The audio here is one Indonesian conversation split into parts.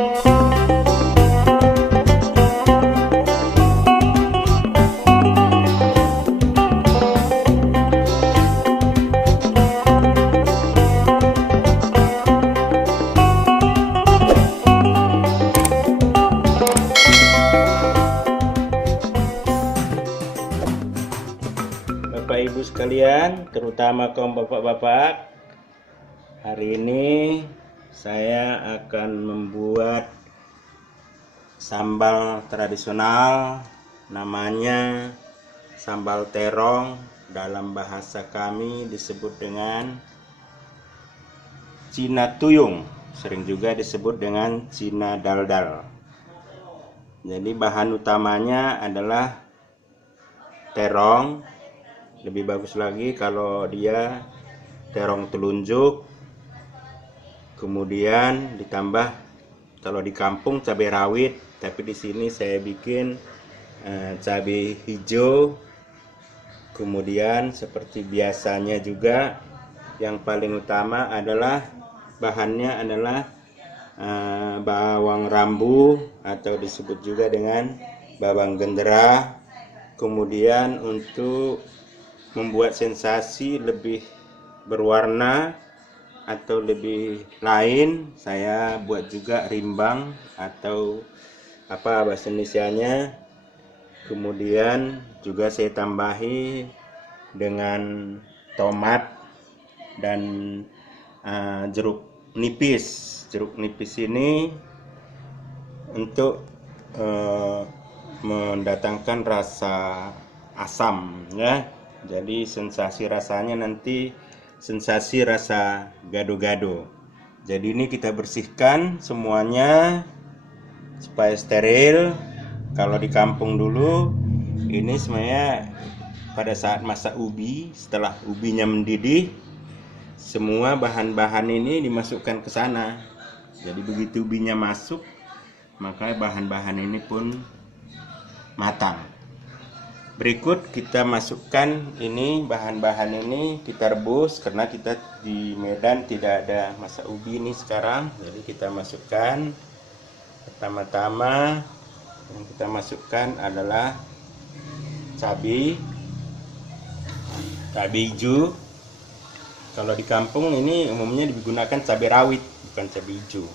Bapak Ibu sekalian, terutama kaum bapak-bapak, hari ini saya akan membuat sambal tradisional, namanya sambal terong. Dalam bahasa kami disebut dengan Cina tuyung, sering juga disebut dengan Cina daldal. Jadi bahan utamanya adalah terong. Lebih bagus lagi kalau dia terong telunjuk, kemudian ditambah kalau di kampung cabai rawit, tapi di sini saya bikin cabai hijau. Kemudian seperti biasanya juga yang paling utama adalah bahannya adalah bawang rambu atau disebut juga dengan bawang gendera. Kemudian untuk membuat sensasi lebih berwarna atau lebih lain, saya buat juga rimbang atau apa bahasa Indonesianya. Kemudian juga saya tambahi dengan tomat dan jeruk nipis. Jeruk nipis ini untuk mendatangkan rasa asam, ya. Jadi sensasi rasanya nanti sensasi rasa gado-gado. Jadi ini kita bersihkan semuanya supaya steril. Kalau di kampung dulu ini semuanya pada saat masa ubi, setelah ubinya mendidih, semua bahan-bahan ini dimasukkan ke sana. Jadi begitu ubinya masuk, maka bahan-bahan ini pun matang. Berikut kita masukkan ini bahan-bahan ini, kita rebus karena kita di Medan tidak ada masa ubi ini sekarang. Jadi kita masukkan, pertama-tama yang kita masukkan adalah cabai hijau. Kalau di kampung ini umumnya digunakan cabai rawit, bukan cabai hijau.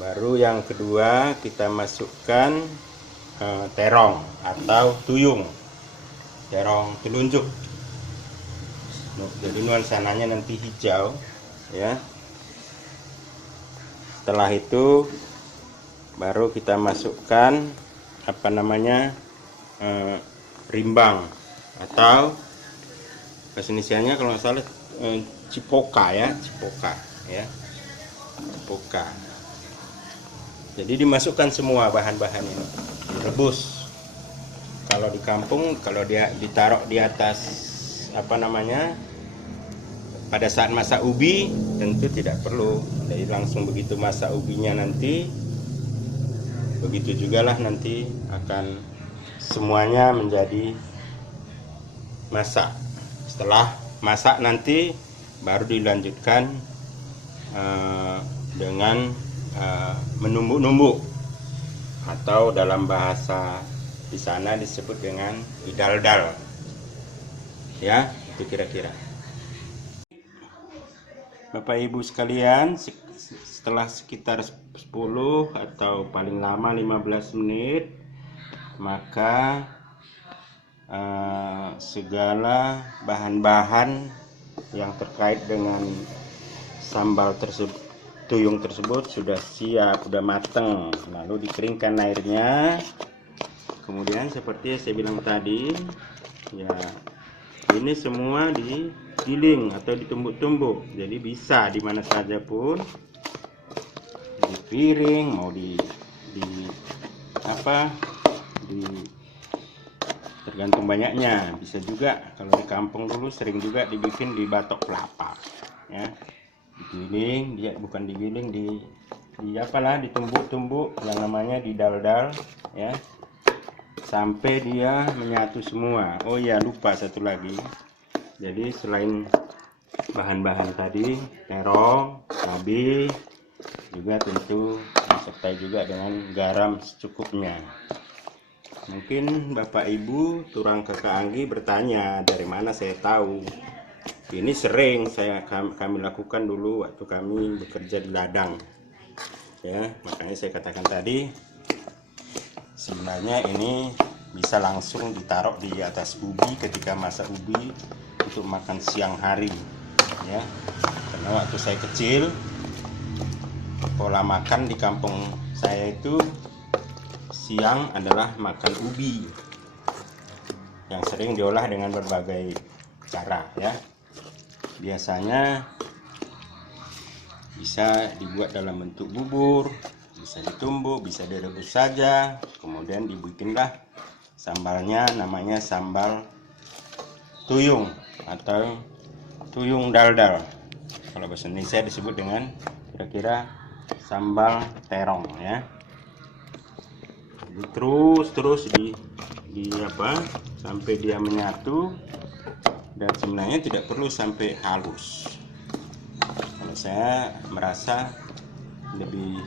Baru yang kedua kita masukkan terong atau tuyung, terong telunjuk. Jadi nuansanya nanti hijau, ya. Setelah itu baru kita masukkan apa namanya rimbang atau bahasa Indonesianya kalau nggak salah cipoka, ya, cipoka, ya, cipoka. Jadi dimasukkan semua bahan-bahan ini, direbus. Kalau di kampung, kalau dia ditaruh di atas apa namanya pada saat masa ubi, tentu tidak perlu. Jadi langsung begitu masa ubinya nanti, begitu juga lah nanti akan semuanya menjadi masak. Setelah masak nanti baru dilanjutkan dengan menumbuk-numbuk atau dalam bahasa di sana disebut dengan idaldal, ya. Itu kira-kira. Bapak Ibu sekalian, setelah sekitar 10 atau paling lama 15 menit, maka segala bahan-bahan yang terkait dengan sambal tersebut, tuyung tersebut sudah siap, sudah mateng. Lalu dikeringkan airnya. Kemudian seperti yang saya bilang tadi, ya, ini semua digiling atau ditumbuk-tumbuk. Jadi bisa di mana saja pun, di piring, mau di tergantung banyaknya. Bisa juga kalau di kampung dulu sering juga dibikin di batok kelapa, ya. Digiling, dia bukan digiling, ditumbuk-tumbuk yang namanya didaldal, ya, sampai dia menyatu semua. Oh ya, lupa satu lagi. Jadi selain bahan-bahan tadi, terong, cabai, juga tentu sertai juga dengan garam secukupnya. Mungkin Bapak Ibu turang kakak Anggi bertanya, dari mana saya tahu? Ini sering kami lakukan dulu waktu kami bekerja di ladang, ya. Makanya saya katakan tadi, sebenarnya ini bisa langsung ditaruh di atas ubi ketika masak ubi untuk makan siang hari, ya. Karena waktu saya kecil, pola makan di kampung saya itu siang adalah makan ubi yang sering diolah dengan berbagai cara, ya. Biasanya bisa dibuat dalam bentuk bubur, bisa ditumbuk, bisa direbus saja, kemudian dibikinlah sambalnya, namanya sambal tuyung atau tuyung daldal. Kalau bahasa Indonesia disebut dengan kira-kira sambal terong, ya. Jadi terus di apa sampai dia menyatu, dan sebenarnya tidak perlu sampai halus. Kalau saya merasa lebih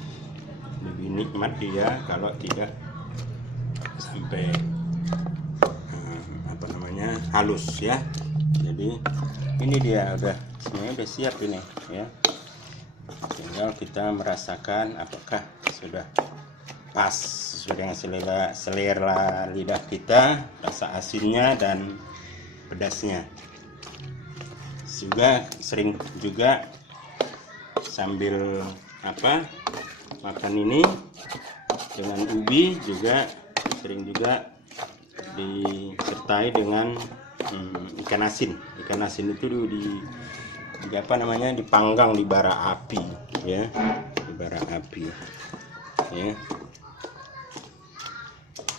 nikmat dia kalau tidak sampai halus, ya. Jadi ini dia sebenarnya udah siap ini, ya. Tinggal kita merasakan apakah sudah pas sesuai dengan selera lidah kita, rasa asinnya dan pedasnya. Juga sering juga sambil makan ini dengan ubi, juga sering juga disertai dengan ikan asin. Ikan asin itu dipanggang di bara api, ya, di bara api, ya.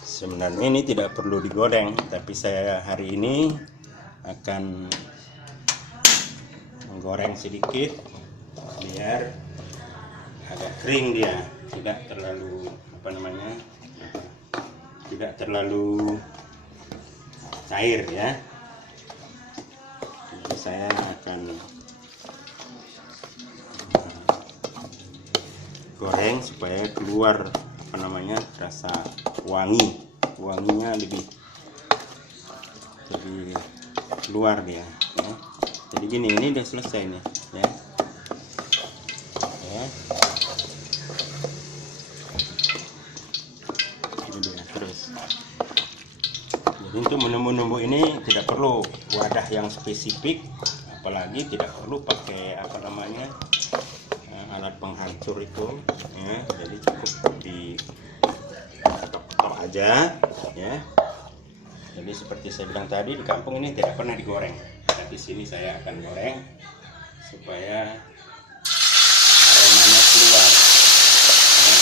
Sebenarnya ini tidak perlu digoreng, tapi saya hari ini akan menggoreng sedikit biar agak kering dia, tidak terlalu cair, ya. Jadi saya akan goreng supaya keluar rasa wanginya lebih keluar dia, ya. Jadi gini, ini udah selesai nih, ya. Ini dia terus. Jadi untuk menumbuk ini tidak perlu wadah yang spesifik, apalagi tidak perlu pakai alat penghancur itu, ya. Jadi cukup diketok aja, ya. Jadi seperti saya bilang tadi, di kampung ini tidak pernah digoreng, tapi sini saya akan goreng supaya aromanya keluar, ya.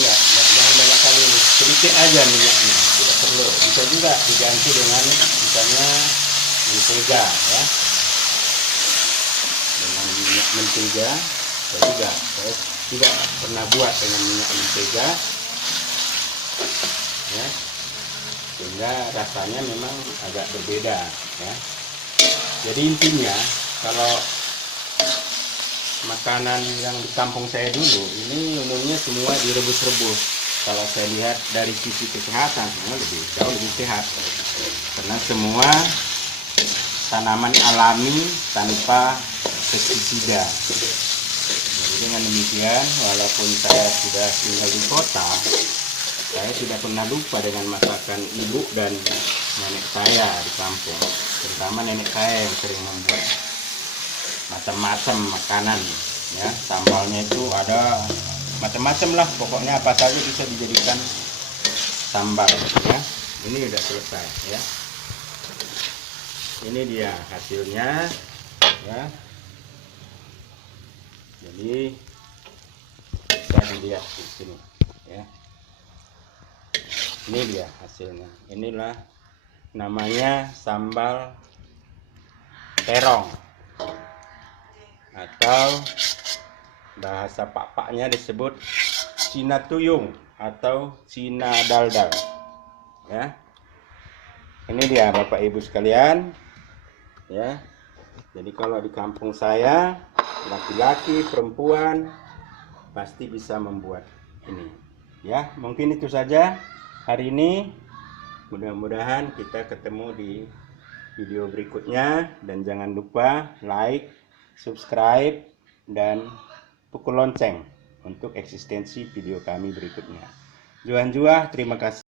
Jangan banyak kali, sedikit aja minyaknya, tidak perlu. Bisa juga diganti dengan misalnya mentega, ya, dengan minyak mentega. Saya tidak pernah buat dengan minyak mentega, ya, sehingga rasanya memang agak berbeda, ya. Jadi intinya, kalau makanan yang di kampung saya dulu ini umumnya semua direbus-rebus. Kalau saya lihat dari sisi kesehatan, jauh lebih sehat, karena semua tanaman alami tanpa pestisida. Jadi dengan demikian, walaupun saya sudah tinggal di kota, saya tidak pernah lupa dengan masakan ibu dan nenek saya di kampung, terutama nenek saya yang sering membuat macam-macam makanan, ya. Sambalnya itu ada macam-macam lah, pokoknya apa saja bisa dijadikan sambal, ya. Ini udah selesai, ya. Ini dia hasilnya, ya. Jadi bisa dilihat di sini, ya. Ini dia hasilnya. Inilah namanya sambal terong. atau bahasa pak-paknya disebut Cina tuyung atau Cina daldal ya. Ini dia Bapak Ibu sekalian ya. Jadi kalau di kampung saya laki-laki perempuan pasti bisa membuat ini ya. Mungkin itu saja hari ini, mudah-mudahan kita ketemu di video berikutnya, dan jangan lupa like, subscribe, dan pukul lonceng untuk eksistensi video kami berikutnya. Juan Jua, terima kasih.